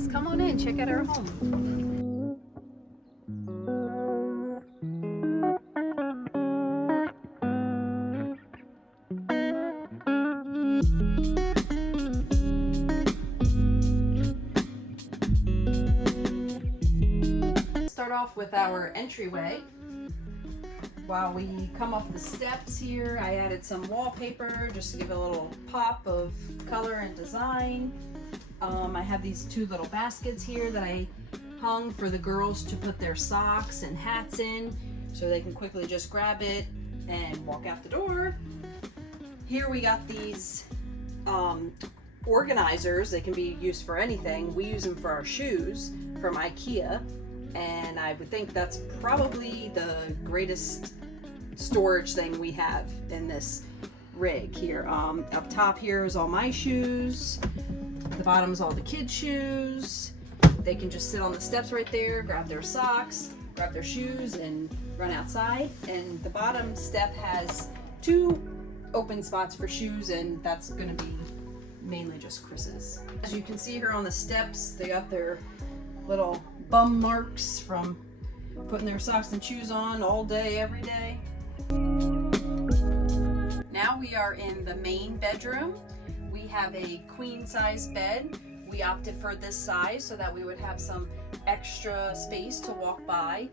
Please come on in, check out our home. Start off with our entryway. While we come up the steps here, I added some wallpaper just to give it a little pop of color and design. I have these two little baskets here that I hung for the girls to put their socks and hats in, so they can quickly just grab it and walk out the door. Here we got these organizers. They can be used for anything. We use them for our shoes from IKEA, and I would think that's probably the greatest storage thing we have in this rig here. Up top here is all my shoes. The bottom is all the kids' shoes. They can just sit on the steps right there, grab their socks, grab their shoes, and run outside. And the bottom step has two open spots for shoes, and that's gonna be mainly just Chris's. As you can see here on the steps, they got their little bum marks from putting their socks and shoes on all day, every day. Now we are in the main bedroom. We have a queen size bed. We opted for this size so that we would have some extra space to walk by.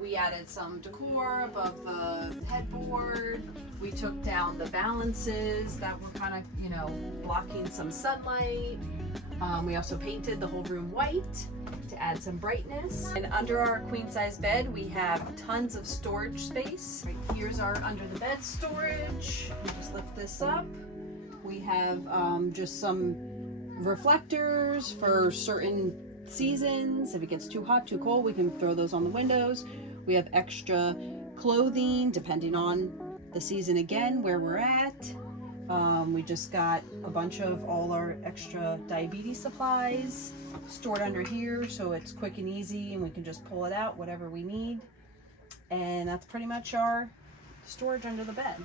We added some decor above the headboard. We took down the balances that were kind of, you know, blocking some sunlight. We also painted the whole room white to add some brightness. And under our queen size bed, we have tons of storage space. Right here's our under the bed storage. We'll just lift this up. We have just some reflectors for certain seasons. If it gets too hot, too cold, we can throw those on the windows. We have extra clothing depending on the season again, where we're at. We just got a bunch of all our extra diabetes supplies stored under here, so it's quick and easy and we can just pull it out, whatever we need. And that's pretty much our storage under the bed.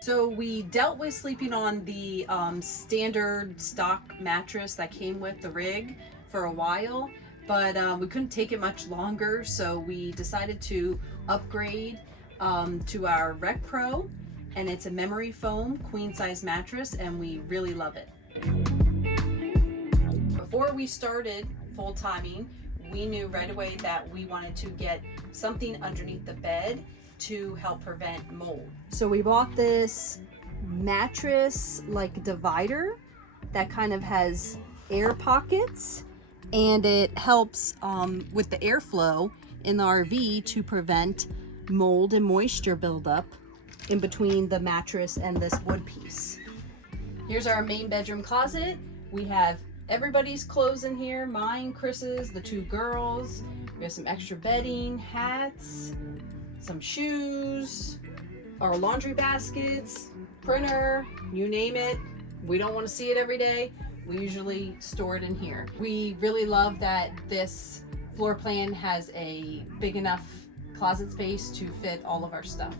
So we dealt with sleeping on the standard stock mattress that came with the rig for a while, but we couldn't take it much longer, so we decided to upgrade to our Rec Pro, and it's a memory foam queen size mattress, and we really love it. Before we started full timing, we knew right away that we wanted to get something underneath the bed to help prevent mold. So we bought this mattress like divider that kind of has air pockets, and it helps with the airflow in the RV to prevent mold and moisture buildup in between the mattress and this wood piece. Here's our main bedroom closet. We have everybody's clothes in here, mine, Chris's, the two girls. We have some extra bedding, hats, some shoes, our laundry baskets, printer, you name it. We don't want to see it every day. We usually store it in here. We really love that this floor plan has a big enough closet space to fit all of our stuff.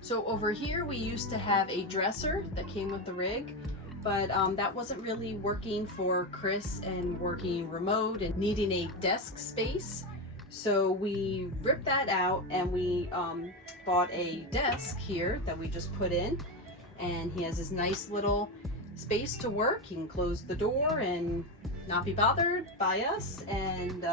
So over here we used to have a dresser that came with the rig, but that wasn't really working for Chris and working remote and needing a desk space. So we ripped that out and we bought a desk here that we just put in, and he has this nice little space to work. He can close the door and not be bothered by us, and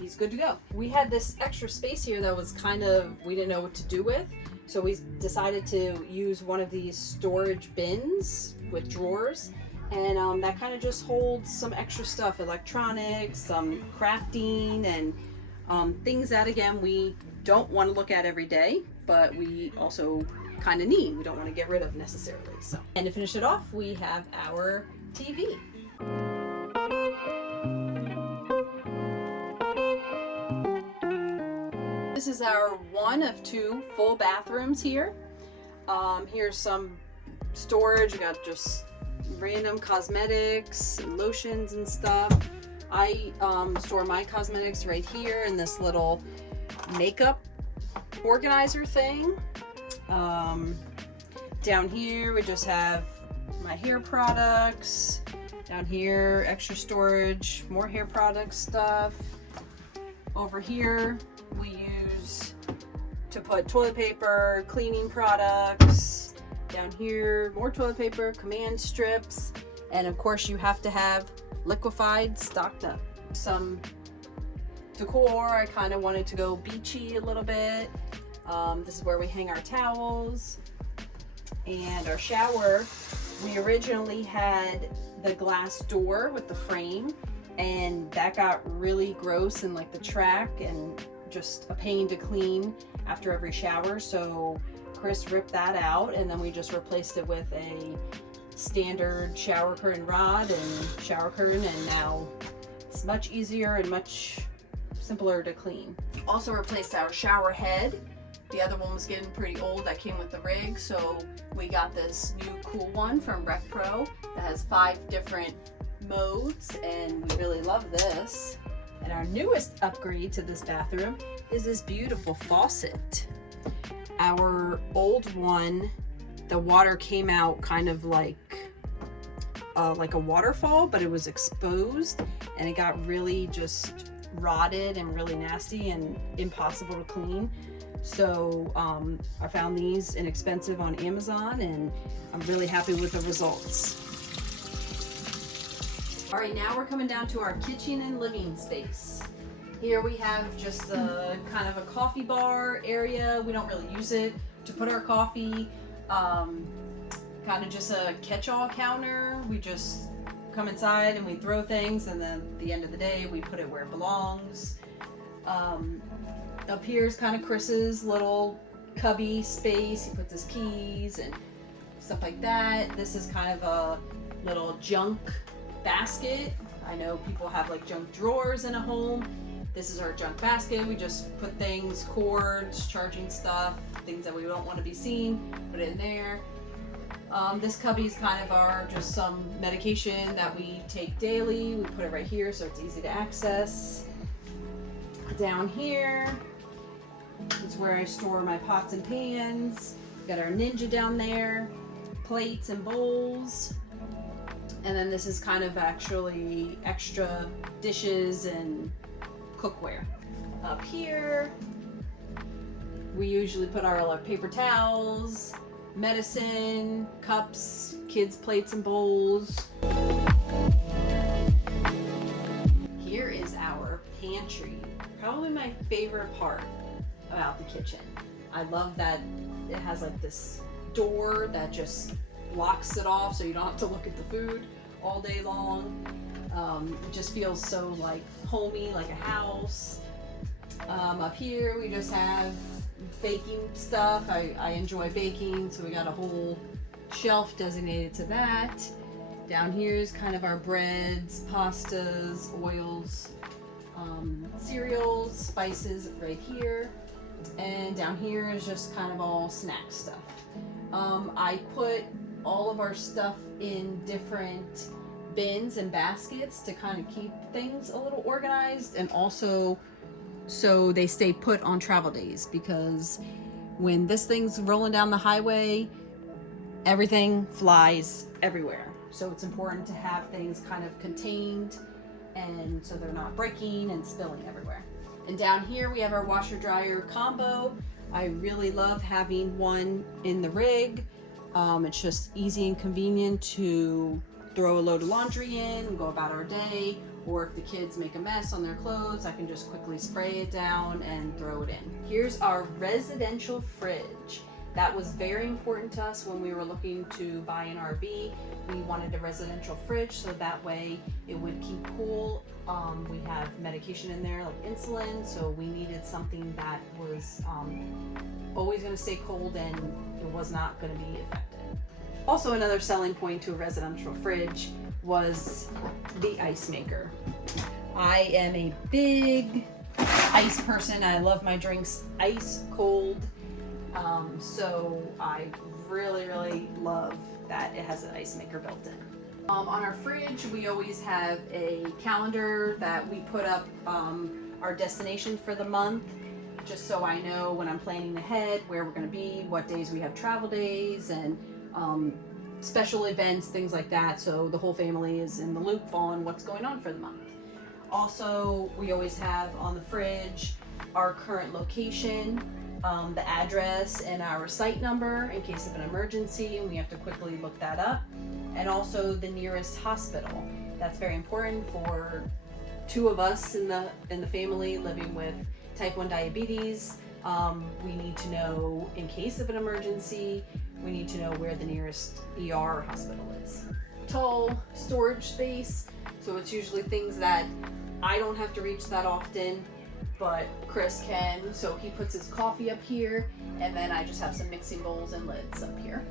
he's good to go. We had this extra space here that was kind of, we didn't know what to do with, so we decided to use one of these storage bins with drawers, and that kind of just holds some extra stuff, electronics, some crafting, and things that, again, we don't want to look at every day, but we also kind of need. We don't want to get rid of necessarily. So, and to finish it off, we have our TV. This is our one of two full bathrooms here. Here's some storage. We got just random cosmetics and lotions and stuff. I store my cosmetics right here in this little makeup organizer thing. Down here we just have my hair products. Down here, extra storage, more hair product stuff. Over here we use to put toilet paper, cleaning products. Down here, more toilet paper, command strips, and of course you have to have liquefied stocked up. Some decor, I kind of wanted to go beachy a little bit. This is where we hang our towels. And our shower, we originally had the glass door with the frame, and that got really gross and like the track and just a pain to clean after every shower. So Chris ripped that out, and then we just replaced it with a standard shower curtain rod and shower curtain, and now it's much easier and much simpler to clean. Also replaced our shower head. The other one was getting pretty old that came with the rig, so we got this new cool one from Rec Pro that has 5 different modes, and we really love this. And our newest upgrade to this bathroom is this beautiful faucet. Our old one, the water came out kind of like a waterfall, but it was exposed, and it got really just rotted and really nasty and impossible to clean. So I found these inexpensive on Amazon, and I'm really happy with the results. All right, now we're coming down to our kitchen and living space. Here we have just a kind of a coffee bar area. We don't really use it to put our coffee. Kind of just a catch-all counter. We just come inside and we throw things, and then at the end of the day we put it where it belongs. Up here is kind of Chris's little cubby space. He puts his keys and stuff like that. This is kind of a little junk basket. I know people have like junk drawers in a home. This is our junk basket. We just put things, cords, charging stuff, things that we don't want to be seen, put it in there. This cubby is kind of our just some medication that we take daily. We put it right here so it's easy to access. Down here is where I store my pots and pans. We got our Ninja down there, plates and bowls. And then this is kind of actually extra dishes and cookware. Up here, we usually put all our paper towels, medicine, cups, kids' plates and bowls. Here is our pantry. Probably my favorite part about the kitchen. I love that it has like this door that just blocks it off so you don't have to look at the food all day long. It just feels so like homey, like a house. Up here we just have baking stuff. I enjoy baking, so we got a whole shelf designated to that. Down here is kind of our breads, pastas, oils, cereals, spices right here. And down here is just kind of all snack stuff. I put all of our stuff in different bins and baskets to kind of keep things a little organized, and also so they stay put on travel days, because when this thing's rolling down the highway, everything flies everywhere. So it's important to have things kind of contained, and so they're not breaking and spilling everywhere. And down here we have our washer dryer combo. I really love having one in the rig. It's just easy and convenient to throw a load of laundry in and go about our day, or if the kids make a mess on their clothes, I can just quickly spray it down and throw it in. Here's our residential fridge. That was very important to us when we were looking to buy an RV. We wanted a residential fridge so that way it would keep cool. We have medication in there like insulin, so we needed something that was always going to stay cold and it was not going to be affected. Also, another selling point to a residential fridge was the ice maker. I am a big ice person. I love my drinks ice cold. So I really love that it has an ice maker built in. On our fridge, we always have a calendar that we put up our destination for the month, just so I know when I'm planning ahead where we're going to be, what days we have travel days, and special events, things like that, so the whole family is in the loop on what's going on for the month. Also, we always have on the fridge our current location, the address and our site number in case of an emergency and we have to quickly look that up, and also the nearest hospital. That's very important for two of us in the family living with type 1 diabetes. We need to know in case of an emergency, we need to know where the nearest ER or hospital is. Tall storage space, so it's usually things that I don't have to reach that often, but Chris can. So he puts his coffee up here, and then I just have some mixing bowls and lids up here.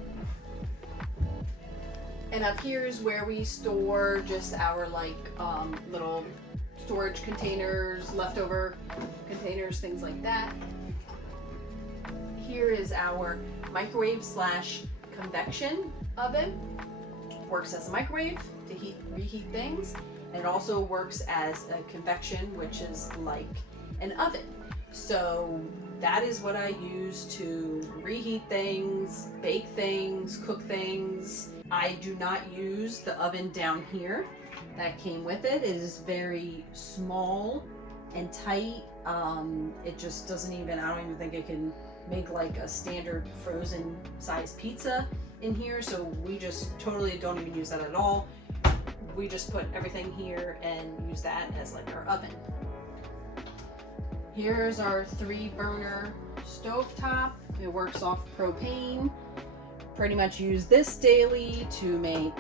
And up here is where we store just our little storage containers, leftover containers, things like that. Here is our microwave / convection oven. Works as a microwave to reheat things, and it also works as a convection, which is like an oven. So that is what I use to reheat things, bake things, cook things. I do not use the oven down here that came with it. It is very small and tight. It just doesn't even, I don't even think it can make like a standard frozen size pizza in here. So we just totally don't even use that at all. We just put everything here and use that as like our oven. Here's our 3-burner stovetop. It works off propane. Pretty much use this daily to make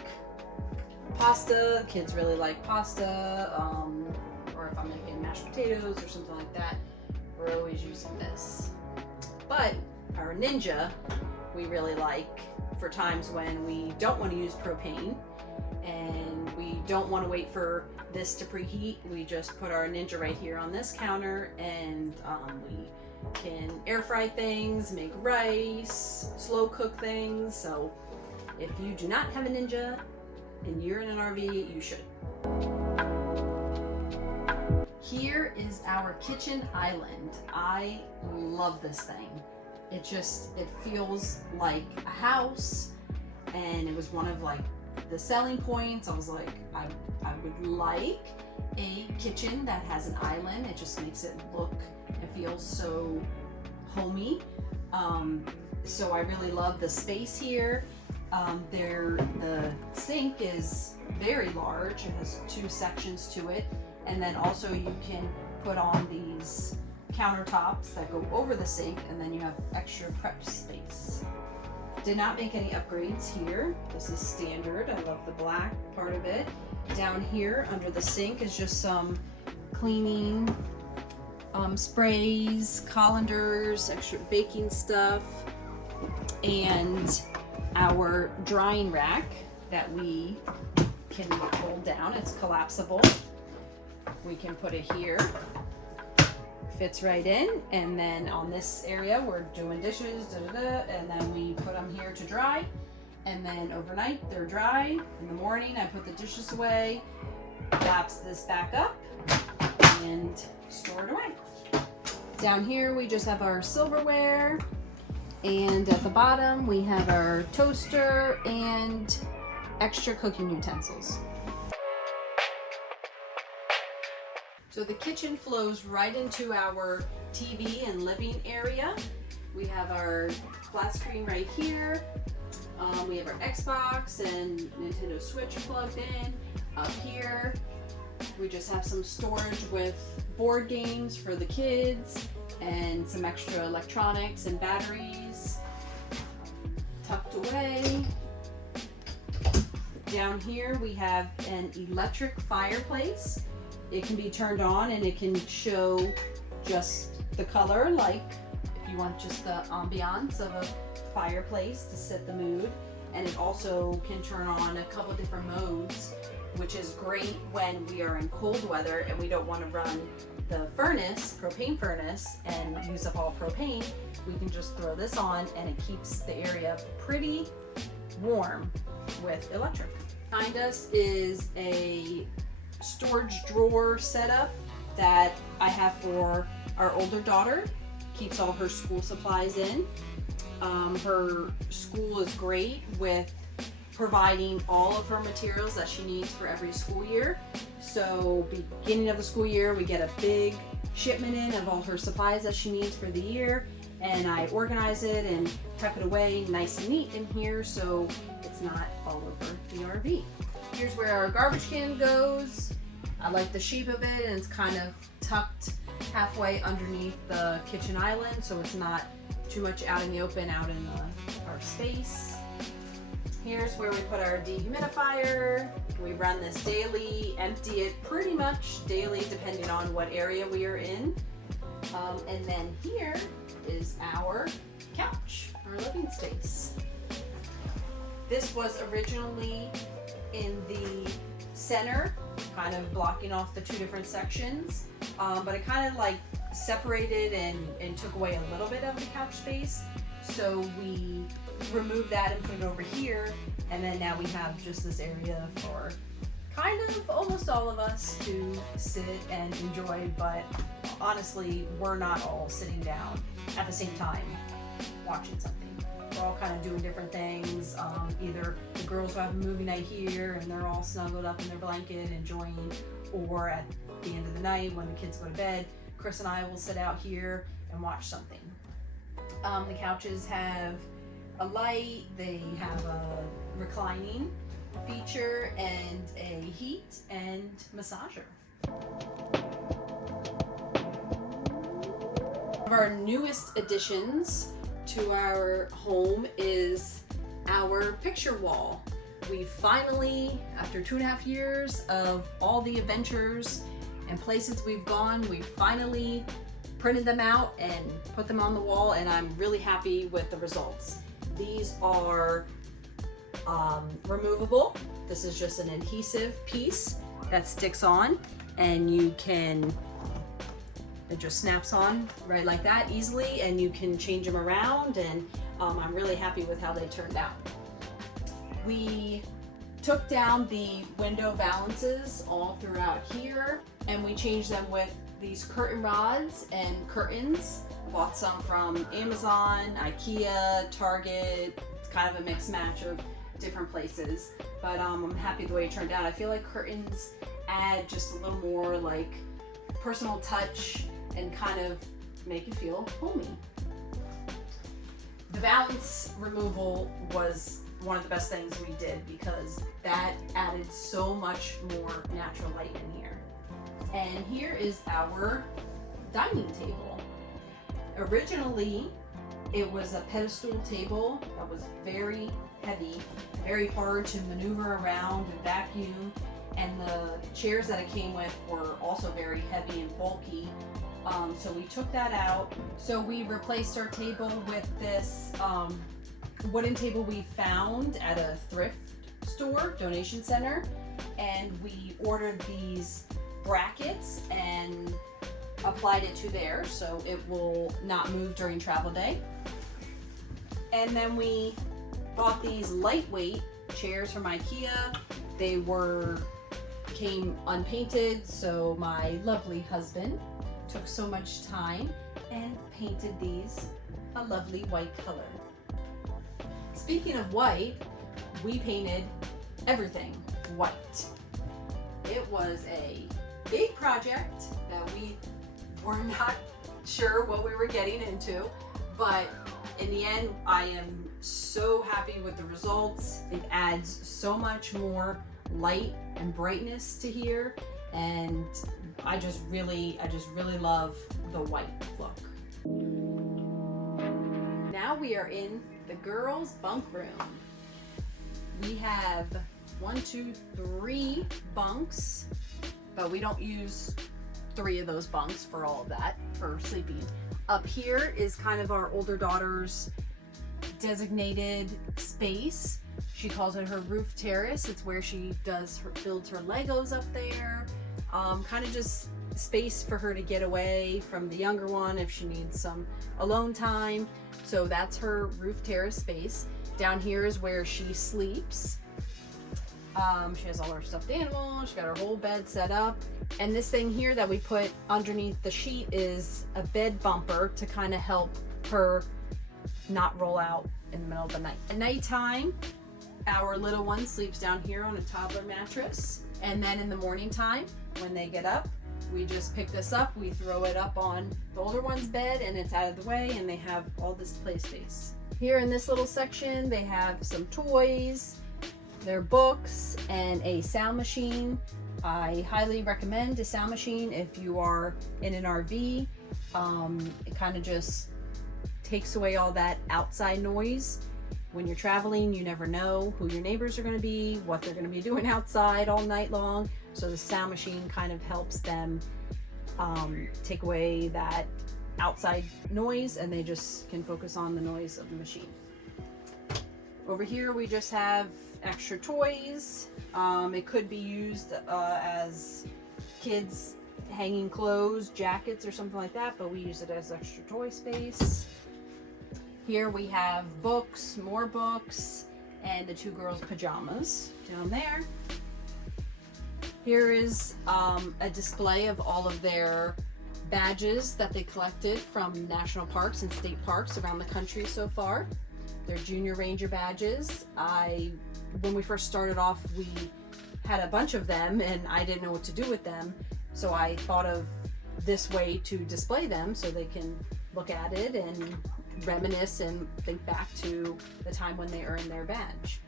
pasta. Kids really like pasta. Or if I'm making mashed potatoes or something like that, we're always using this. But our Ninja, we really like for times when we don't want to use propane and we don't want to wait for this to preheat. We just put our Ninja right here on this counter, and we can air fry things, make rice, slow cook things. So if you do not have a Ninja and you're in an RV, you should. Here is our kitchen island. I love this thing. It feels like a house, and it was one of like the selling points. I was like, I would like a kitchen that has an island. It just makes it look and feel so homey. So I really love the space here. The sink is very large. It has 2 sections to it. And then also you can put on these countertops that go over the sink, and then you have extra prep space. Did not make any upgrades here. This is standard. I love the black part of it. Down here under the sink is just some cleaning sprays, colanders, extra baking stuff, and our drying rack that we can fold down. It's collapsible. We can put it here, fits right in, and then on this area we're doing dishes, and then we put them here to dry, and then overnight they're dry. In the morning I put the dishes away, collapse this back up, and store it away. Down here we just have our silverware, and at the bottom we have our toaster and extra cooking utensils. So the kitchen flows right into our TV and living area. We have our flat screen right here. We have our Xbox and Nintendo Switch plugged in. Up here, we just have some storage with board games for the kids and some extra electronics and batteries tucked away. Down here, we have an electric fireplace. It can be turned on and it can show just the color, like if you want just the ambiance of a fireplace to set the mood. And it also can turn on a couple different modes, which is great when we are in cold weather and we don't want to run the furnace, propane furnace, and use up all propane. We can just throw this on and it keeps the area pretty warm with electric. Behind us is a storage drawer setup that I have for our older daughter. Keeps all her school supplies in. Her school is great with providing all of her materials that she needs for every school year. So beginning of the school year, we get a big shipment in of all her supplies that she needs for the year, and I organize it and tuck it away nice and neat in here so it's not all over the RV. Here's where our garbage can goes. I like the shape of it, and it's kind of tucked halfway underneath the kitchen island, so it's not too much out in the open, out in our space. Here's where we put our dehumidifier. We run this daily, empty it pretty much daily depending on what area we are in. And then here is our couch, our living space. This was originally in the center, kind of blocking off the two different sections, but it kind of like separated and took away a little bit of the couch space. So we removed that and put it over here, and then now we have just this area for kind of almost all of us to sit and enjoy, but honestly, we're not all sitting down at the same time watching something. We're all kind of doing different things. Either the girls will have a movie night here and they're all snuggled up in their blanket enjoying, or at the end of the night when the kids go to bed, Chris and I will sit out here and watch something. The couches have a light, they have a reclining feature, and a heat and massager. One of our newest additions to our home is our picture wall. We finally, after 2.5 years of all the adventures and places we've gone, we finally printed them out and put them on the wall, and I'm really happy with the results. These are removable. This is just an adhesive piece that sticks on, and you can, it just snaps on right like that easily, and you can change them around, and I'm really happy with how they turned out. We took down the window valances all throughout here, and we changed them with these curtain rods and curtains. Bought some from Amazon, IKEA, Target. It's kind of a mixed match of different places, but I'm happy the way it turned out. I feel like curtains add just a little more like personal touch and kind of make it feel homey. The valance removal was one of the best things we did because that added so much more natural light in here. And here is our dining table. Originally, it was a pedestal table that was very heavy, very hard to maneuver around and vacuum, and the chairs that it came with were also very heavy and bulky. So we took that out. So we replaced our table with this wooden table we found at a thrift store, donation center, and we ordered these brackets and applied it to there so it will not move during travel day. And then we bought these lightweight chairs from IKEA. They came unpainted, so my lovely husband took so much time and painted these a lovely white color. Speaking of white, we painted everything white. It was a big project that we were not sure what we were getting into, but in the end, I am so happy with the results. It adds so much more light and brightness to here, and I just really love the white look. Now we are in the girls' bunk room. We have 1, 2, 3 bunks, but we don't use 3 of those bunks for all of that, for sleeping. Up here is kind of our older daughter's designated space. She calls it her roof terrace. It's where she builds her Legos up there. Kind of just space for her to get away from the younger one if she needs some alone time. So that's her roof terrace space. Down here is where she sleeps. She has all her stuffed animals. She got her whole bed set up. And this thing here that we put underneath the sheet is a bed bumper to kind of help her not roll out in the middle of the night. At nighttime, our little one sleeps down here on a toddler mattress. And then in the morning time, when they get up, we just pick this up, we throw it up on the older one's bed, and it's out of the way, and they have all this play space. Here in this little section, they have some toys, their books, and a sound machine. I highly recommend a sound machine if you are in an RV. It kind of just takes away all that outside noise. When you're traveling, you never know who your neighbors are going to be, what they're going to be doing outside all night long. So the sound machine kind of helps them take away that outside noise, and they just can focus on the noise of the machine. Over here we just have extra toys. It could be used as kids hanging clothes, jackets, or something like that, but we use it as extra toy space. Here we have books, more books, and the two girls' pajamas down there. Here is a display of all of their badges that they collected from national parks and state parks around the country so far. They're Junior Ranger badges. When we first started off, we had a bunch of them and I didn't know what to do with them. So I thought of this way to display them so they can look at it and reminisce and think back to the time when they earned their badge.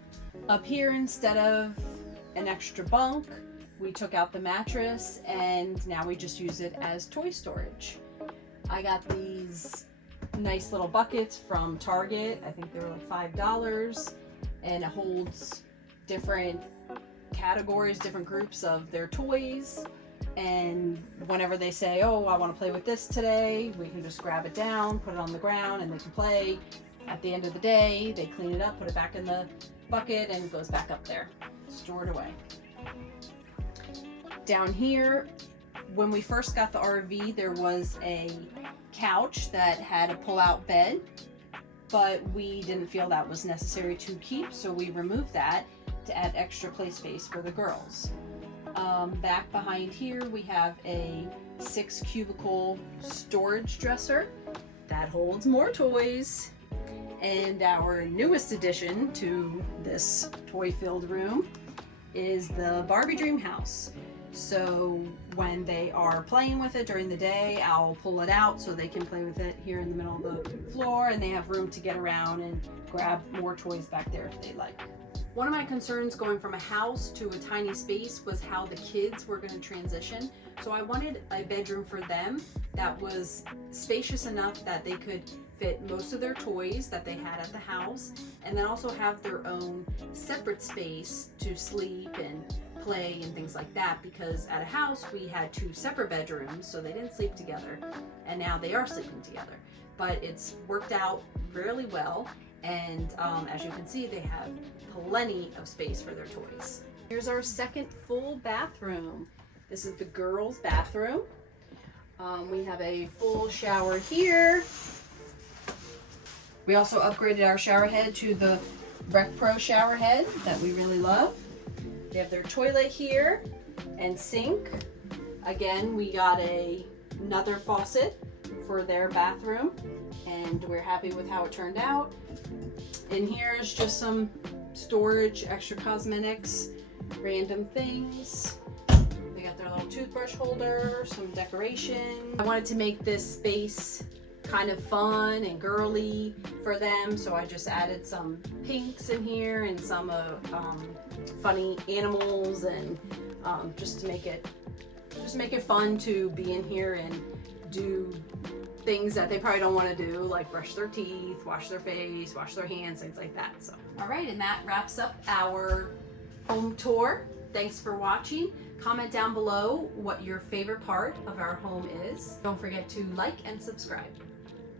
Up here, instead of an extra bunk, we took out the mattress and now we just use it as toy storage. I got these nice little buckets from Target. I think they were like $5, and it holds different categories, different groups of their toys. And whenever they say, oh, I want to play with this today, we can just grab it down, put it on the ground, and they can play. At the end of the day, they clean it up, put it back in the bucket, and it goes back up there, stored away. Down here, when we first got the RV, there was a couch that had a pull-out bed, but we didn't feel that was necessary to keep, so we removed that to add extra play space for the girls. Back behind here, we have a 6 cubicle storage dresser that holds more toys. And our newest addition to this toy-filled room is the Barbie Dream House. So when they are playing with it during the day, I'll pull it out so they can play with it here in the middle of the floor, and they have room to get around and grab more toys back there if they like. One of my concerns going from a house to a tiny space was how the kids were going to transition. So I wanted a bedroom for them that was spacious enough that they could fit most of their toys that they had at the house, and then also have their own separate space to sleep and play and things like that, because at a house we had 2 separate bedrooms, so they didn't sleep together, and now they are sleeping together. But it's worked out really well, and as you can see, they have plenty of space for their toys. Here's our second full bathroom. This is the girls' bathroom. We have a full shower here. We also upgraded our shower head to the Rec Pro shower head that we really love. They have their toilet here and sink. Again, we got another faucet for their bathroom, and we're happy with how it turned out. And here's just some storage, extra cosmetics, random things. They got their little toothbrush holder, some decoration. I wanted to make this space kind of fun and girly for them, so I just added some pinks in here and some funny animals, and just to make it fun to be in here and do things that they probably don't want to do, like brush their teeth, wash their face, wash their hands, things like that. So, all right, and that wraps up our home tour. Thanks for watching. Comment down below what your favorite part of our home is. Don't forget to like and subscribe.